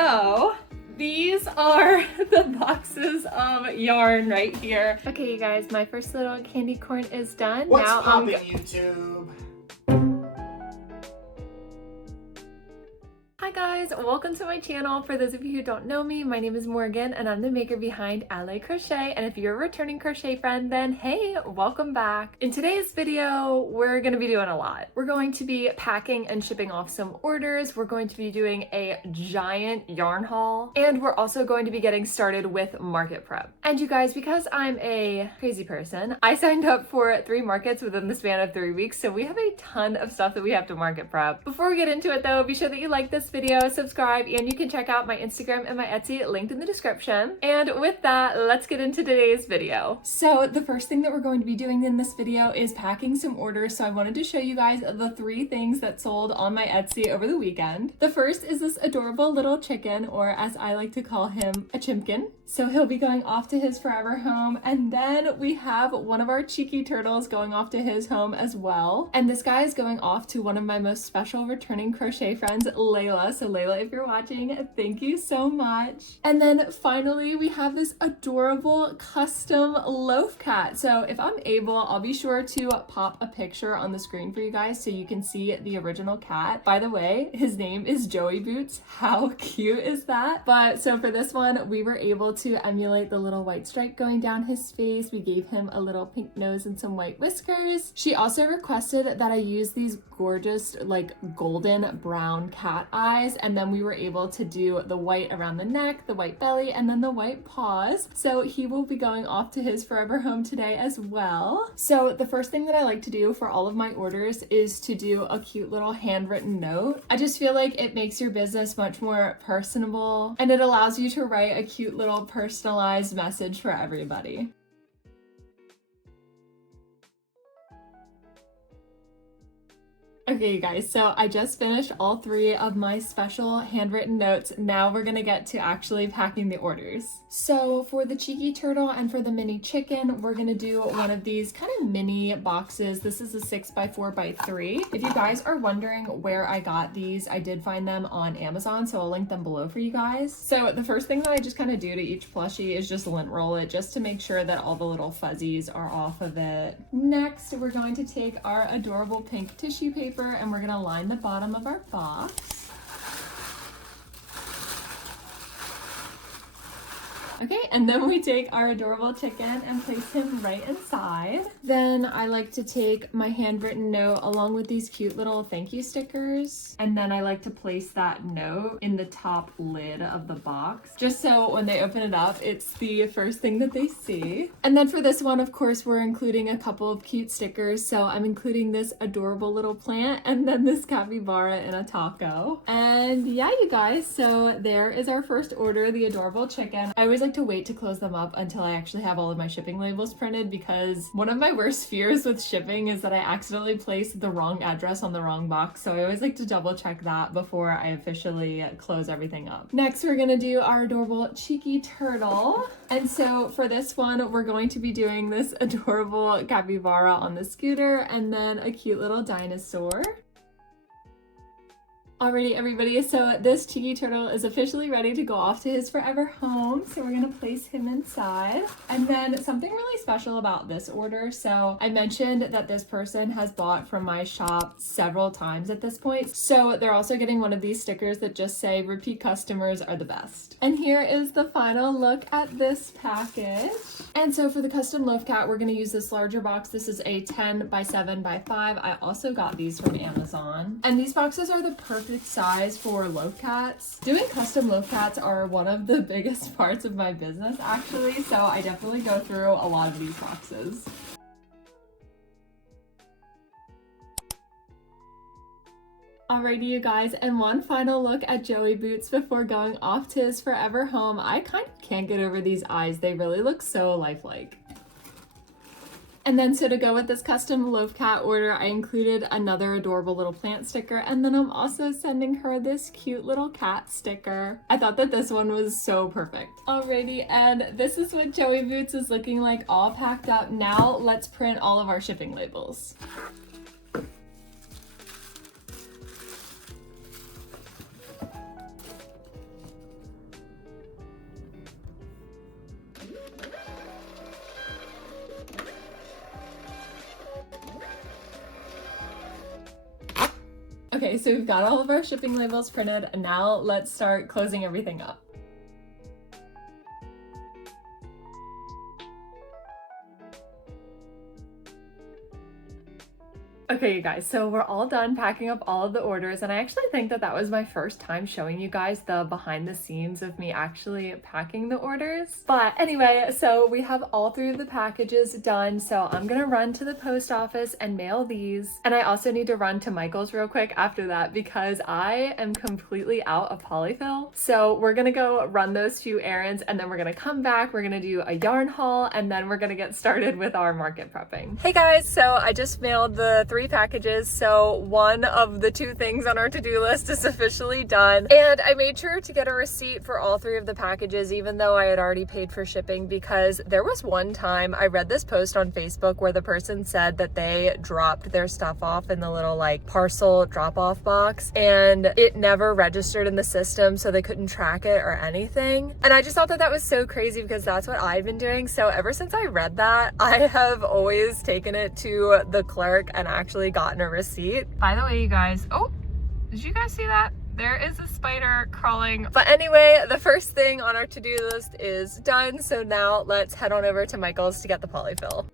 So these are the boxes of yarn right here. Okay, you guys, my first little candy corn is done. What's now popping, YouTube? Hi guys, welcome to my channel. For those of you who don't know me, my name is Morgan and I'm the maker behind Ally Crochet. And if you're a returning crochet friend, then hey, welcome back. In today's video, we're gonna be doing a lot. We're going to be packing and shipping off some orders. We're going to be doing a giant yarn haul. And we're also going to be getting started with market prep. And you guys, because I'm a crazy person, I signed up for 3 markets within the span of 3 weeks. So we have a ton of stuff that we have to market prep. Before we get into it though, be sure that you like this video, subscribe, and you can check out my Instagram and my Etsy linked in the description. And with that, let's get into today's video. So the first thing that we're going to be doing in this video is packing some orders. So I wanted to show you guys the 3 things that sold on my Etsy over the weekend. The first is this adorable little chicken, or as I like to call him, a chimkin. So he'll be going off to his forever home. And then we have one of our cheeky turtles going off to his home as well. And this guy is going off to one of my most special returning crochet friends, Layla. So Layla, if you're watching, thank you so much. And then finally, we have this adorable custom loaf cat. So if I'm able, I'll be sure to pop a picture on the screen for you guys so you can see the original cat. By the way, his name is Joey Boots. How cute is that? But so for this one, we were able to emulate the little white stripe going down his face. We gave him a little pink nose and some white whiskers. She also requested that I use these gorgeous like golden brown cat eyes, and then we were able to do the white around the neck, the white belly, and then the white paws. So he will be going off to his forever home today as well. So the first thing that I like to do for all of my orders is to do a cute little handwritten note. I just feel like it makes your business much more personable, and it allows you to write a cute little personalized message for everybody. Okay, you guys, so I just finished all 3 of my special handwritten notes. Now we're gonna get to actually packing the orders. So for the cheeky turtle and for the mini chicken, we're gonna do one of these kind of mini boxes. This is a 6x4x3. If you guys are wondering where I got these, I did find them on Amazon, so I'll link them below for you guys. So the first thing that I just kind of do to each plushie is just lint roll it, just to make sure that all the little fuzzies are off of it. Next, we're going to take our adorable pink tissue paper and we're gonna line the bottom of our box. Okay, and then we take our adorable chicken and place him right inside. Then I like to take my handwritten note along with these cute little thank you stickers. And then I like to place that note in the top lid of the box, just so when they open it up, it's the first thing that they see. And then for this one, of course, we're including a couple of cute stickers. So I'm including this adorable little plant and then this capybara in a taco. And yeah, you guys, so there is our first order, the adorable chicken. I always like to wait to close them up until I actually have all of my shipping labels printed, because one of my worst fears with shipping is that I accidentally place the wrong address on the wrong box. So I always like to double check that before I officially close everything up. Next, we're gonna do our adorable cheeky turtle. And so for this one, we're going to be doing this adorable capybara on the scooter and then a cute little dinosaur. Alrighty, everybody, so this cheeky turtle is officially ready to go off to his forever home. So we're gonna place him inside. And then something really special about this order. So I mentioned that this person has bought from my shop several times at this point. So they're also getting one of these stickers that just say repeat customers are the best. And here is the final look at this package. And so for the custom loaf cat, we're gonna use this larger box. This is a 10x7x5. I also got these from Amazon. And these boxes are the perfect size for loaf cats. Doing custom loaf cats are one of the biggest parts of my business, actually, so I definitely go through a lot of these boxes. Alrighty, you guys, and one final look at Joey Boots before going off to his forever home. I kind of can't get over these eyes. They really look so lifelike. And then so to go with this custom loaf cat order, I included another adorable little plant sticker, and then I'm also sending her this cute little cat sticker. I thought that this one was so perfect. Alrighty, and this is what Joey Boots is looking like all packed up. Now let's print all of our shipping labels. Okay, so we've got all of our shipping labels printed, and now let's start closing everything up. Okay, you guys, so we're all done packing up all of the orders, and I actually think that that was my first time showing you guys the behind the scenes of me actually packing the orders. But anyway, so we have all 3 of the packages done, so I'm gonna run to the post office and mail these. And I also need to run to Michael's real quick after that because I am completely out of polyfill. So we're gonna go run those few errands, and then we're gonna come back, we're gonna do a yarn haul, and then we're gonna get started with our market prepping. Hey guys, so I just mailed the 3 packages, so one of the 2 things on our to-do list is officially done, and I made sure to get a receipt for all 3 of the packages even though I had already paid for shipping, because there was one time I read this post on Facebook where the person said that they dropped their stuff off in the little like parcel drop-off box and it never registered in the system, so they couldn't track it or anything. And I just thought that that was so crazy because that's what I've been doing. So ever since I read that, I have always taken it to the clerk and actually gotten a receipt. By the way, you guys, oh, did you guys see that? There is a spider crawling. But anyway, the first thing on our to-do list is done. So now let's head on over to Michael's to get the polyfill.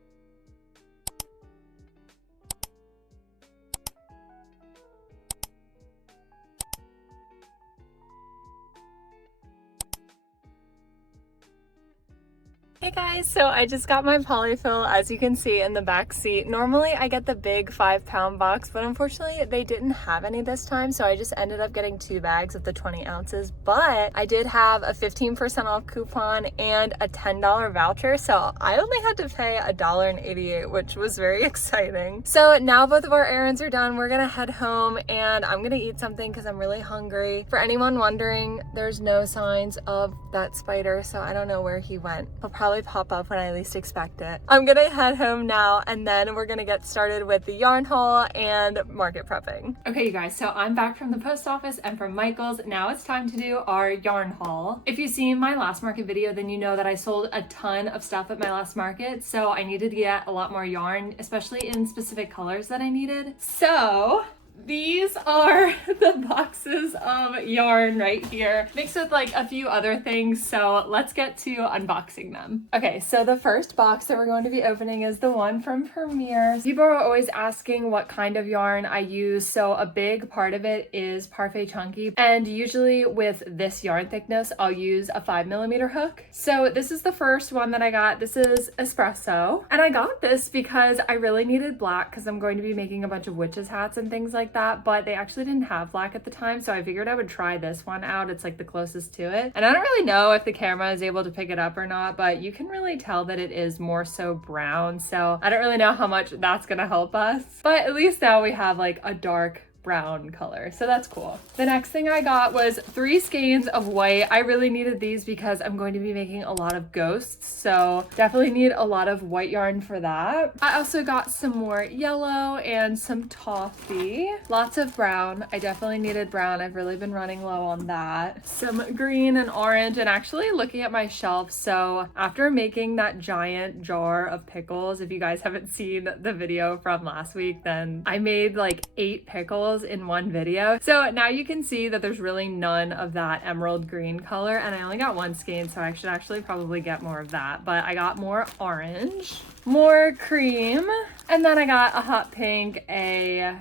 Hey guys, so I just got my polyfill, as you can see in the back seat. Normally I get the big 5-pound box, but unfortunately they didn't have any this time, so I just ended up getting 2 bags of the 20 ounces. But I did have a 15% off coupon and a $10 voucher, so I only had to pay $1.88, which was very exciting. So now both of our errands are done. We're gonna head home and I'm gonna eat something because I'm really hungry. For anyone wondering, there's no signs of that spider, so I don't know where he went. He'll probably pop up when I least expect it. I'm gonna head home now, and then we're gonna get started with the yarn haul and market prepping. Okay, you guys, so I'm back from the post office and from Michael's. Now it's time to do our yarn haul. If you've seen my last market video, then you know that I sold a ton of stuff at my last market, so I needed to get a lot more yarn, especially in specific colors that I needed. So these are the boxes of yarn right here, mixed with like a few other things, so let's get to unboxing them. Okay, so the first box that we're going to be opening is the one from Premier. People are always asking what kind of yarn I use, so a big part of it is Parfait Chunky, and usually with this yarn thickness I'll use a 5mm hook. So this is the first one that I got. This is Espresso, and I got this because I really needed black because I'm going to be making a bunch of witches hats and things like that, but they actually didn't have black at the time, so I figured I would try this one out. It's like the closest to it, and I don't really know if the camera is able to pick it up or not, but you can really tell that it is more so brown, so I don't really know how much that's gonna help us, but at least now we have like a dark brown color, so that's cool. The next thing I got was 3 skeins of white. I really needed these because I'm going to be making a lot of ghosts, so definitely need a lot of white yarn for that. I also got some more yellow and some toffee. Lots of brown. I definitely needed brown. I've really been running low on that. Some green and orange, and actually looking at my shelf, so after making that giant jar of pickles, if you guys haven't seen the video from last week, then I made like 8 pickles in one video. So now you can see that there's really none of that emerald green color, and I only got 1 skein, so I should actually probably get more of that. But I got more orange, more cream, and then I got a hot pink, a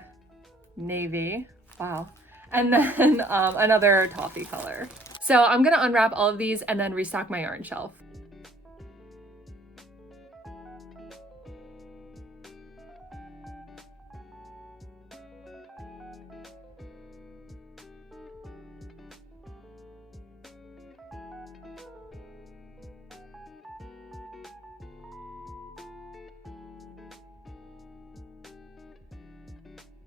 navy, wow, and then another toffee color. So I'm gonna unwrap all of these and then restock my yarn shelf.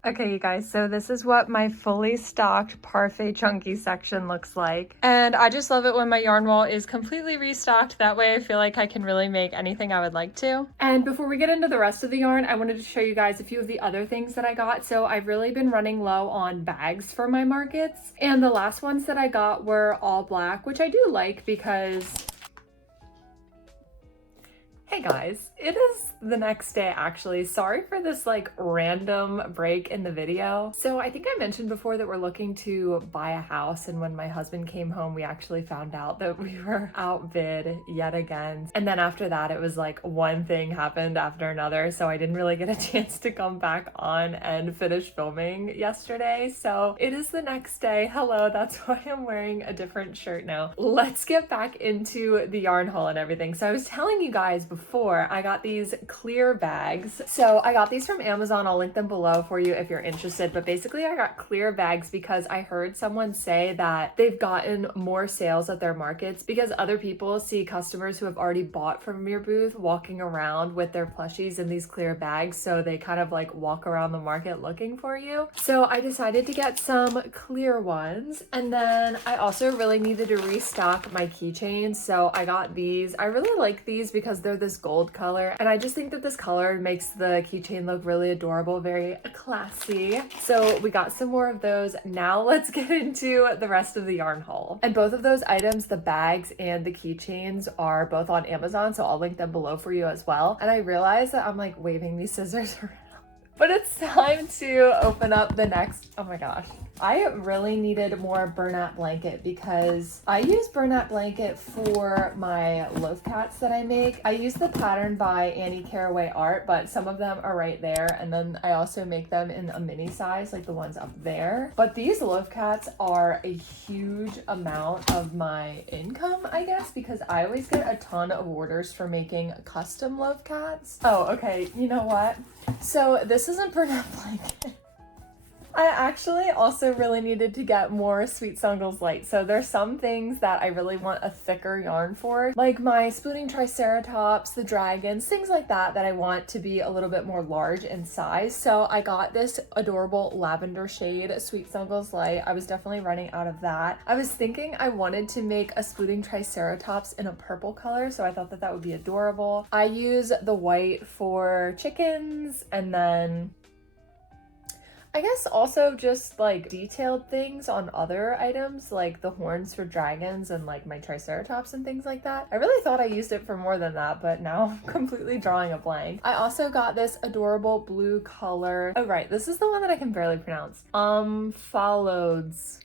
Okay, you guys, so this is what my fully stocked Parfait Chunky section looks like. And I just love it when my yarn wall is completely restocked. That way I feel like I can really make anything I would like to. And before we get into the rest of the yarn, I wanted to show you guys a few of the other things that I got. So I've really been running low on bags for my markets. And the last ones that I got were all black, which I do like because... Hey Hey guys, it is the next day actually. Sorry for this like random break in the video. So I think I mentioned before that we're looking to buy a house, and when my husband came home we actually found out that we were outbid yet again. And then after that it was like one thing happened after another, so I didn't really get a chance to come back on and finish filming yesterday. So it is the next day. Hello, that's why I'm wearing a different shirt now. Let's get back into the yarn haul and everything. So I was telling you guys before, I got these clear bags. So I got these from Amazon. I'll link them below for you if you're interested. But basically I got clear bags because I heard someone say that they've gotten more sales at their markets because other people see customers who have already bought from your booth walking around with their plushies in these clear bags. So they kind of like walk around the market looking for you. So I decided to get some clear ones. And then I also really needed to restock my keychains. So I got these. I really like these because they're this gold color, and I just think that this color makes the keychain look really adorable, very classy. So we got some more of those. Now let's get into the rest of the yarn haul. And both of those items, the bags and the keychains, are both on Amazon, so I'll link them below for you as well. And I realized that I'm like waving these scissors around. But it's time to open up the next, oh my gosh. I really needed more burlap blanket because I use burlap blanket for my loaf cats that I make. I use the pattern by Annie Caraway Art, but some of them are right there. And then I also make them in a mini size, like the ones up there. But these loaf cats are a huge amount of my income, I guess, because I always get a ton of orders for making custom loaf cats. Oh, okay, you know what? So this isn't burlap blanket. I actually also really needed to get more Sweet Sungles Light. So there's some things that I really want a thicker yarn for, like my spooning triceratops, the dragons, things like that I want to be a little bit more large in size. So I got this adorable lavender shade Sweet Sungles Light. I was definitely running out of that. I was thinking I wanted to make a spooning triceratops in a purple color, so I thought that that would be adorable. I use the white for chickens, and then I guess also just like detailed things on other items, like the horns for dragons and like my triceratops and things like that. I really thought I used it for more than that, but now I'm completely drawing a blank. I also got this adorable blue color. Oh right, this is the one that I can barely pronounce. Unfolloweds.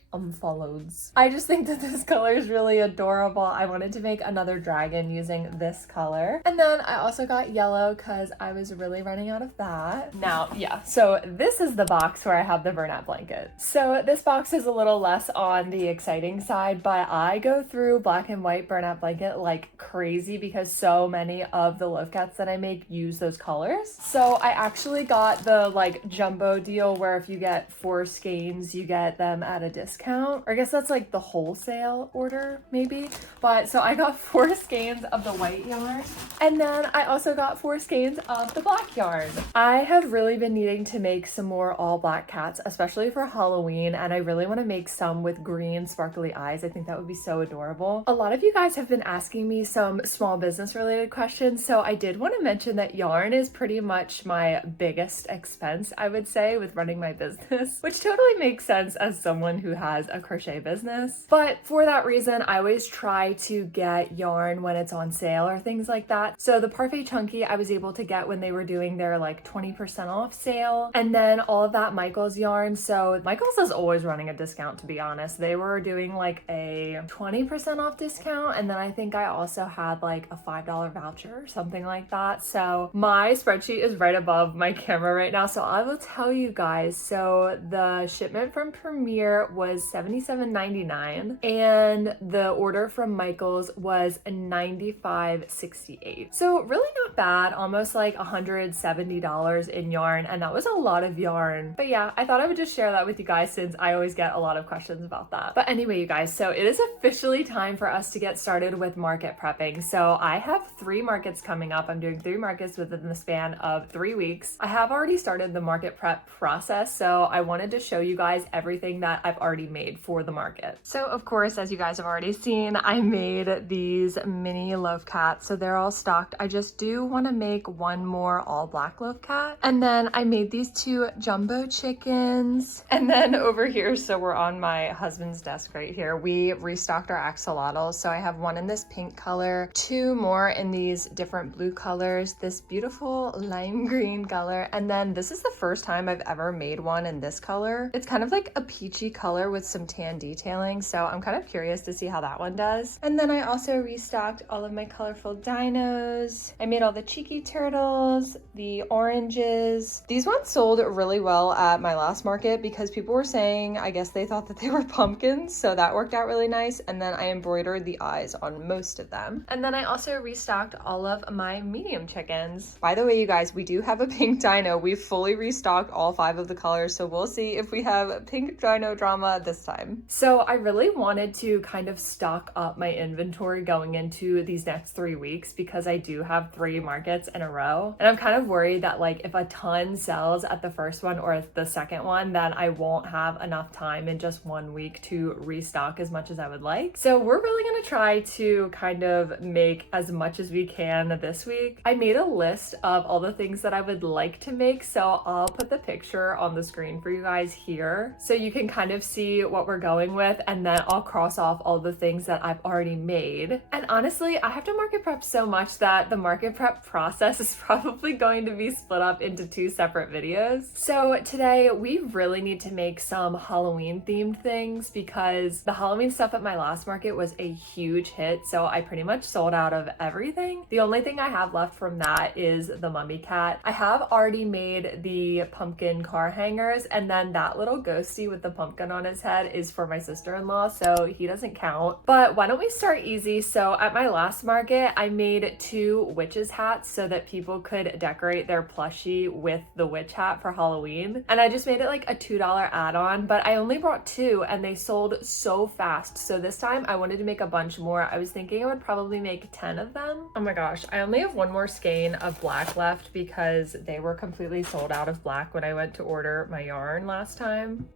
I just think that this color is really adorable. I wanted to make another dragon using this color. And then I also got yellow because I was really running out of that. Now, yeah, so this is the box where I have the burlap blanket. So this box is a little less on the exciting side, but I go through black and white burlap blanket like crazy because so many of the loaf cats that I make use those colors. So I actually got the like jumbo deal where if you get 4 skeins, you get them at a discount. Or I guess that's like the wholesale order maybe. But so I got 4 skeins of the white yarn, and then I also got 4 skeins of the black yarn. I have really been needing to make some more all black cats, especially for Halloween, and I really want to make some with green sparkly eyes. I think that would be so adorable. A lot of you guys have been asking me some small business related questions, so I did want to mention that yarn is pretty much my biggest expense, I would say, with running my business, which totally makes sense as someone who has a crochet business. But for that reason, I always try to get yarn when it's on sale or things like that. So the Parfait Chunky I was able to get when they were doing their like 20% off sale. And then all of that Michael's yarn. So Michael's is always running a discount, to be honest. They were doing like a 20% off discount. And then I think I also had like a $5 voucher or something like that. So my spreadsheet is right above my camera right now. So I will tell you guys. So the shipment from Premier was $77.99 and the order from Michael's was $95.68. So really not bad, almost like $170 in yarn, and that was a lot of yarn. But yeah, I thought I would just share that with you guys since I always get a lot of questions about that. But anyway, you guys, so it is officially time for us to get started with market prepping. So I have 3 markets coming up. I'm doing 3 markets within the span of 3 weeks. I have already started the market prep process, so I wanted to show you guys everything that I've already already made for the market. So of course, as you guys have already seen, I made these mini loaf cats. So they're all stocked. I just do want to make one more all black loaf cat. And then I made these 2 jumbo chickens. And then over here, so we're on my husband's desk right here, we restocked our axolotls. So I have one in this pink color, 2 more in these different blue colors, this beautiful lime green color, and then this is the first time I've ever made one in this color. It's kind of like a peachy color with some tan detailing, so I'm kind of curious to see how that one does. And then I also restocked all of my colorful dinos. I made all the cheeky turtles, the oranges. These ones sold really well at my last market because people were saying, I guess they thought that they were pumpkins, so that worked out really nice. And then I embroidered the eyes on most of them. And then I also restocked all of my medium chickens. By the way, you guys, we do have a pink dino. We've fully restocked all 5 of the colors, so we'll see if we have pink dino drama this time. So I really wanted to kind of stock up my inventory going into these next 3 weeks because I do have 3 markets in a row. And I'm kind of worried that like if a ton sells at the first one or the second one, then I won't have enough time in just 1 week to restock as much as I would like. So we're really gonna try to kind of make as much as we can this week. I made a list of all the things that I would like to make, so I'll put the picture on the screen for you guys here so you can kind of see what we're going with, and then I'll cross off all the things that I've already made. And honestly, I have to market prep so much that the market prep process is probably going to be split up into 2 separate videos. So today we really need to make some Halloween themed things because the Halloween stuff at my last market was a huge hit, so I pretty much sold out of everything. The only thing I have left from that is the mummy cat. I have already made the pumpkin car hangers, and then that little ghosty with the pumpkin on his head is for my sister-in-law, so he doesn't count. But why don't we start easy? So at my last market, I made 2 witches hats so that people could decorate their plushie with the witch hat for Halloween. And I just made it like a $2 add-on, but I only brought 2 and they sold so fast. So this time I wanted to make a bunch more. I was thinking I would probably make 10 of them. Oh my gosh, I only have 1 more skein of black left because they were completely sold out of black when I went to order my yarn last time.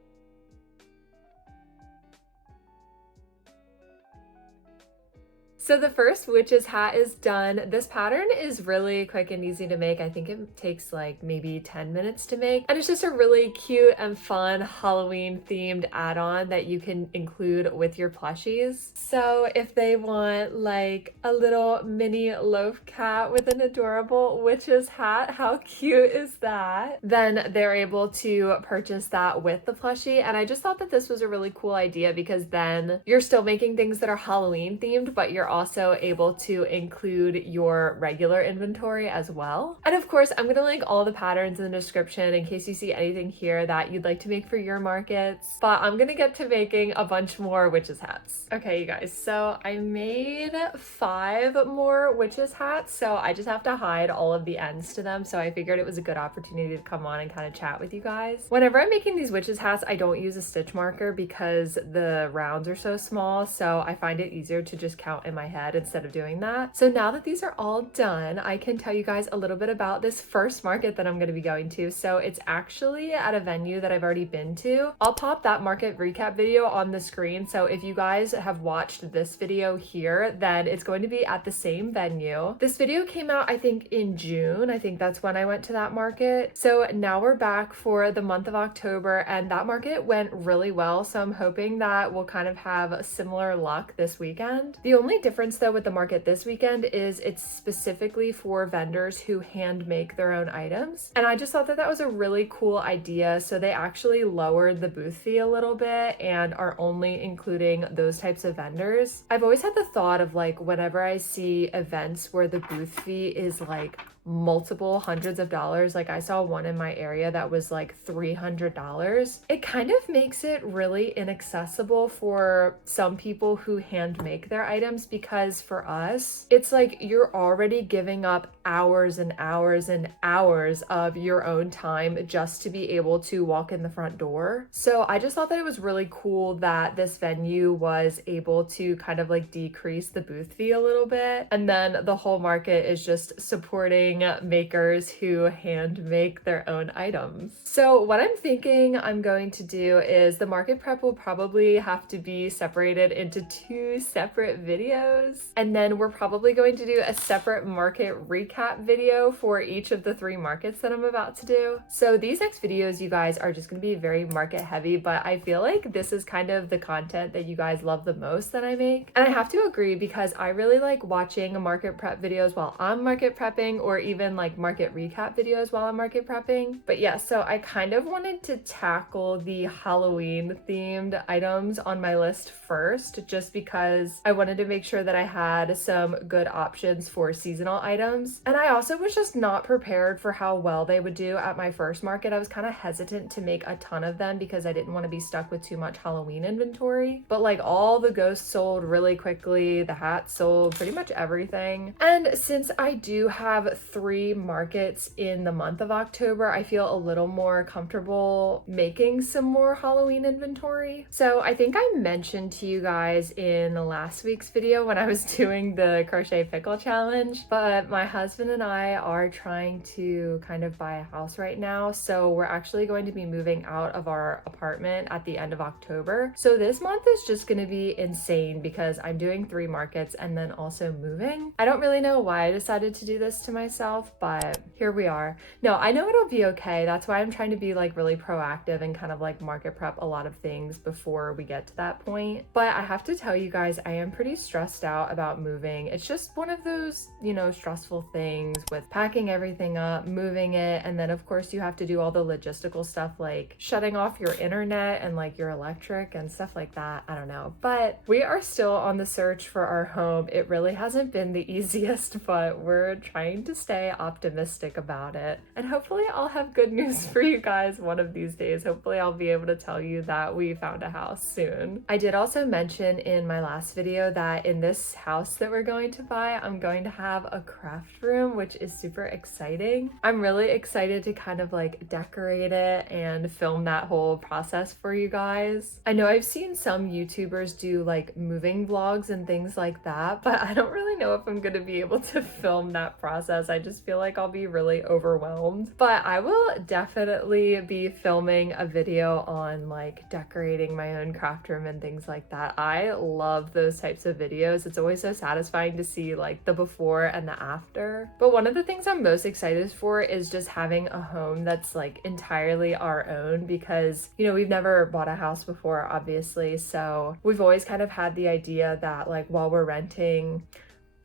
So the first witch's hat is done. This pattern is really quick and easy to make. I think it takes like maybe 10 minutes to make. And it's just a really cute and fun Halloween themed add-on that you can include with your plushies. So if they want like a little mini loaf cat with an adorable witch's hat, how cute is that? Then they're able to purchase that with the plushie. And I just thought that this was a really cool idea because then you're still making things that are Halloween themed, but you're also able to include your regular inventory as well. And of course, I'm going to link all the patterns in the description in case you see anything here that you'd like to make for your markets. But I'm going to get to making a bunch more witches hats. Okay, you guys, so I made 5 more witches hats, so I just have to hide all of the ends to them. So I figured it was a good opportunity to come on and kind of chat with you guys. Whenever I'm making these witches hats, I don't use a stitch marker because the rounds are so small, so I find it easier to just count in my head instead of doing that. So now that these are all done, I can tell you guys a little bit about this first market that I'm going to be going to. So it's actually at a venue that I've already been to. I'll pop that market recap video on the screen. So if you guys have watched this video here, then it's going to be at the same venue. This video came out, I think, in June. I think that's when I went to that market. So now we're back for the month of October, and that market went really well. So I'm hoping that we'll kind of have similar luck this weekend. The only difference though with the market this weekend is it's specifically for vendors who hand make their own items. And I just thought that that was a really cool idea. So they actually lowered the booth fee a little bit and are only including those types of vendors. I've always had the thought of like, whenever I see events where the booth fee is like multiple hundreds of dollars, like I saw one in my area that was like $300, it kind of makes it really inaccessible for some people who hand make their items, because for us it's like you're already giving up hours and hours and hours of your own time just to be able to walk in the front door. So I just thought that it was really cool that this venue was able to kind of like decrease the booth fee a little bit, and then the whole market is just supporting supporting makers who hand make their own items. So what I'm thinking I'm going to do is the market prep will probably have to be separated into 2 separate videos. And then we're probably going to do a separate market recap video for each of the 3 markets that I'm about to do. So these next videos, you guys, are just going to be very market heavy, but I feel like this is kind of the content that you guys love the most that I make. And I have to agree because I really like watching market prep videos while I'm market prepping, or even like market recap videos while I'm market prepping. But yeah, so I kind of wanted to tackle the Halloween themed items on my list first, just because I wanted to make sure that I had some good options for seasonal items. And I also was just not prepared for how well they would do at my first market. I was kind of hesitant to make a ton of them because I didn't want to be stuck with too much Halloween inventory. But like all the ghosts sold really quickly, the hats sold, pretty much everything. And since I do have 3 markets in the month of October, I feel a little more comfortable making some more Halloween inventory. So I think I mentioned to you guys in last week's video when I was doing the crochet pickle challenge, but my husband and I are trying to kind of buy a house right now. So we're actually going to be moving out of our apartment at the end of October. So this month is just going to be insane because I'm doing 3 markets and then also moving. I don't really know why I decided to do this to myself, but here we are. No, I know it'll be okay. That's why I'm trying to be like really proactive and kind of like market prep a lot of things before we get to that point. But I have to tell you guys, I am pretty stressed out about moving. It's just one of those, you know, stressful things with packing everything up, moving it, and then of course you have to do all the logistical stuff like shutting off your internet and like your electric and stuff like that. I don't know. But we are still on the search for our home. It really hasn't been the easiest, but we're trying to stay optimistic about it. And hopefully I'll have good news for you guys one of these days. Hopefully I'll be able to tell you that we found a house soon. I did also mention in my last video that in this house that we're going to buy, I'm going to have a craft room, which is super exciting. I'm really excited to kind of like decorate it and film that whole process for you guys. I know I've seen some YouTubers do like moving vlogs and things like that, but I don't really know if I'm going to be able to film that process. I just feel like I'll be really overwhelmed. But I will definitely be filming a video on like decorating my own craft room and things like that. I love those types of videos. It's always so satisfying to see like the before and the after. But one of the things I'm most excited for is just having a home that's like entirely our own, because, you know, we've never bought a house before, obviously. So we've always kind of had the idea that like while we're renting,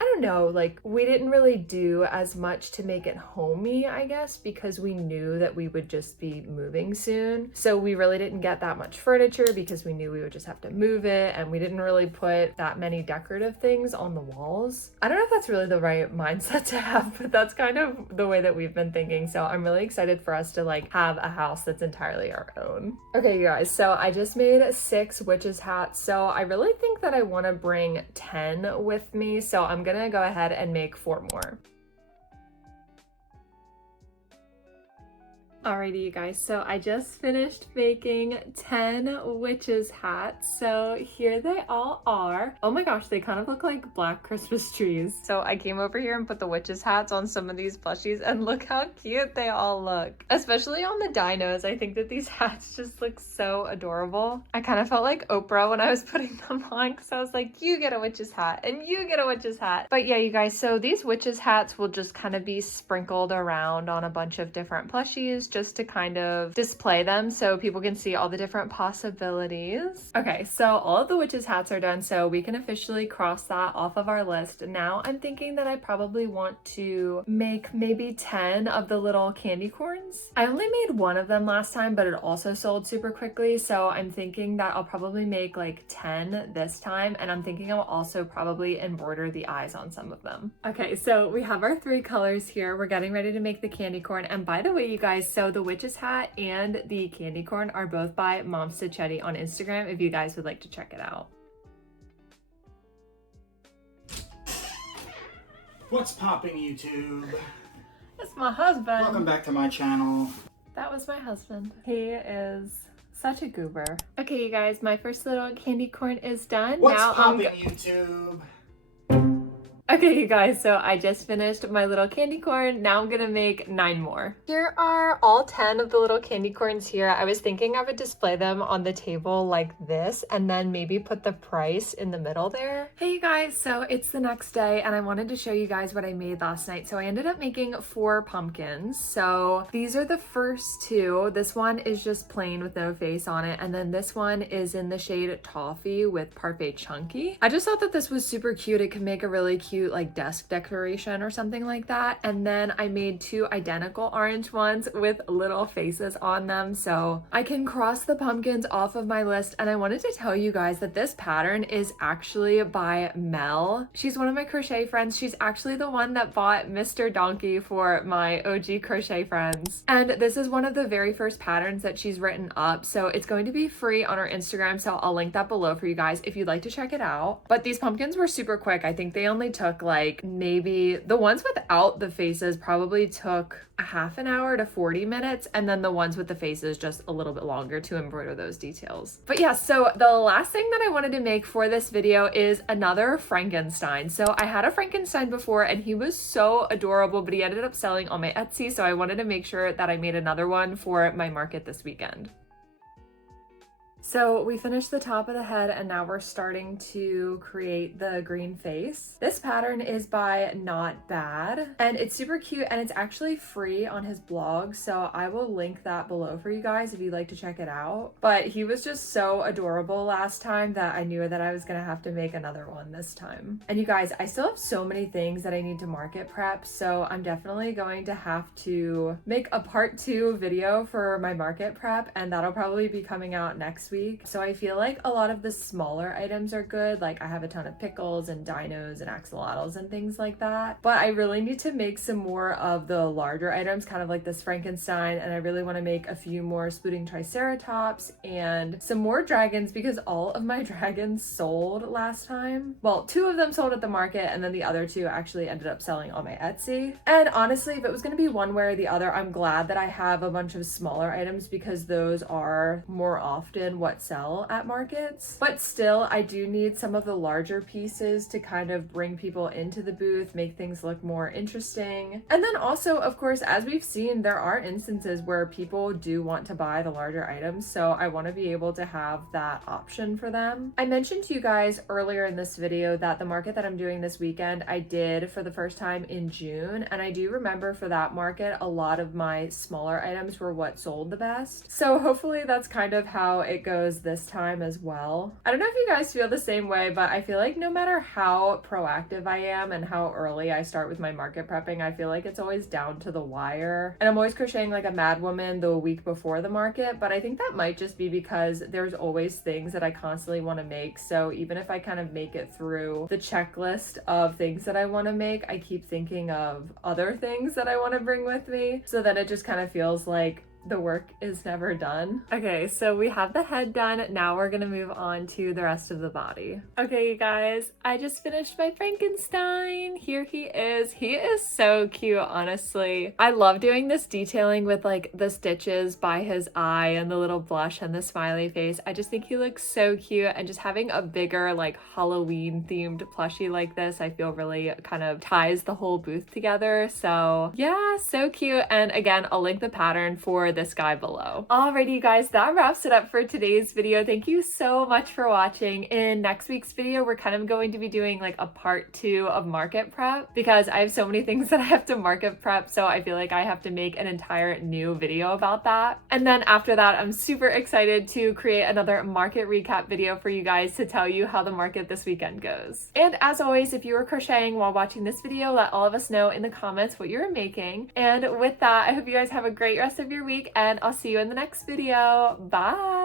I don't know, like we didn't really do as much to make it homey, I guess, because we knew that we would just be moving soon. So we really didn't get that much furniture because we knew we would just have to move it, and we didn't really put that many decorative things on the walls. I don't know if that's really the right mindset to have, but that's kind of the way that we've been thinking. So I'm really excited for us to like have a house that's entirely our own. Okay, you guys, so I just made 6 witches hats. So I really think that I want to bring 10 with me. So I'm gonna go ahead and make 4 more. Alrighty, you guys, so I just finished making 10 witches hats. So here they all are. Oh my gosh, they kind of look like black Christmas trees. So I came over here and put the witches hats on some of these plushies, and look how cute they all look. Especially on the dinos. I think that these hats just look so adorable. I kind of felt like Oprah when I was putting them on, because I was like, you get a witches hat and you get a witches hat. But yeah, you guys, so these witches hats will just kind of be sprinkled around on a bunch of different plushies, just to kind of display them so people can see all the different possibilities. Okay, so all of the witches hats are done, so we can officially cross that off of our list. Now I'm thinking that I probably want to make maybe 10 of the little candy corns. I only made 1 of them last time, but it also sold super quickly, so I'm thinking that I'll probably make like 10 this time, and I'm thinking I'll also probably embroider the eyes on some of them. Okay, so we have our 3 colors here. We're getting ready to make the candy corn, and by the way, you guys, so the witch's hat and the candy corn are both by Mom Stitchetti on Instagram if you guys would like to check it out. What's popping, YouTube? It's my husband. Welcome back to my channel. That was my husband. He is such a goober. Okay, you guys, my first little candy corn is done. What's now popping, YouTube? Okay, you guys, so I just finished my little candy corn. Now I'm gonna make 9 more. Here are all 10 of the little candy corns here. I was thinking I would display them on the table like this and then maybe put the price in the middle there. Hey you guys, so it's the next day and I wanted to show you guys what I made last night. So I ended up making 4 pumpkins. So these are the first 2. This one is just plain with no face on it, and then this one is in the shade Toffee with Parfait Chunky. I just thought that this was super cute. It could make a really cute like desk decoration or something like that. And then I made 2 identical orange ones with little faces on them, so I can cross the pumpkins off of my list. And I wanted to tell you guys that this pattern is actually by Mel. She's one of my crochet friends. She's actually the one that bought Mr. Donkey for my OG Crochet Friends. And this is one of the very first patterns that she's written up. So it's going to be free on her Instagram. So I'll link that below for you guys if you'd like to check it out. But these pumpkins were super quick. I think they only took like maybe the ones without the faces probably took a half an hour to 40 minutes. And then the ones with the faces just a little bit longer to embroider those details. But yeah, so the last thing that I wanted to make for this video is another Frankenstein. So I had a Frankenstein before and he was so adorable, but he ended up selling on my Etsy. So I wanted to make sure that I made another one for my market this weekend. So we finished the top of the head and now we're starting to create the green face. This pattern is by Not Bad and it's super cute and it's actually free on his blog. So I will link that below for you guys if you'd like to check it out. But he was just so adorable last time that I knew that I was gonna have to make another one this time. And you guys, I still have so many things that I need to market prep. So I'm definitely going to have to make a part 2 video for my market prep, and that'll probably be coming out next week. So I feel like a lot of the smaller items are good. Like I have a ton of pickles and dinos and axolotls and things like that. But I really need to make some more of the larger items, kind of like this Frankenstein. And I really want to make a few more Splooting Triceratops and some more dragons because all of my dragons sold last time. Well, 2 of them sold at the market and then the other 2 actually ended up selling on my Etsy. And honestly, if it was going to be one way or the other, I'm glad that I have a bunch of smaller items because those are more often what sell at markets. But still, I do need some of the larger pieces to kind of bring people into the booth, make things look more interesting. And then also, of course, as we've seen, there are instances where people do want to buy the larger items, so I want to be able to have that option for them. I mentioned to you guys earlier in this video that the market that I'm doing this weekend, I did for the first time in June, and I do remember for that market, a lot of my smaller items were what sold the best. So hopefully that's kind of how it goes this time as well. I don't know if you guys feel the same way, but I feel like no matter how proactive I am and how early I start with my market prepping, I feel like it's always down to the wire. And I'm always crocheting like a mad woman the week before the market, but I think that might just be because there's always things that I constantly want to make. So even if I kind of make it through the checklist of things that I want to make, I keep thinking of other things that I want to bring with me. So then it just kind of feels like the work is never done. Okay, so we have the head done. Now we're gonna move on to the rest of the body. Okay, you guys, I just finished my Frankenstein. Here he is. He is so cute, honestly. I love doing this detailing with like the stitches by his eye and the little blush and the smiley face. I just think he looks so cute, and just having a bigger like Halloween themed plushie like this, I feel really kind of ties the whole booth together. So yeah, so cute. And again, I'll link the pattern for this guy below. Alrighty, you guys, that wraps it up for today's video. Thank you so much for watching. In next week's video, we're kind of going to be doing like a part 2 of market prep because I have so many things that I have to market prep, so I feel like I have to make an entire new video about that. And then after that, I'm super excited to create another market recap video for you guys to tell you how the market this weekend goes. And as always, if you were crocheting while watching this video, let all of us know in the comments what you're making. And with that, I hope you guys have a great rest of your week, and I'll see you in the next video. Bye!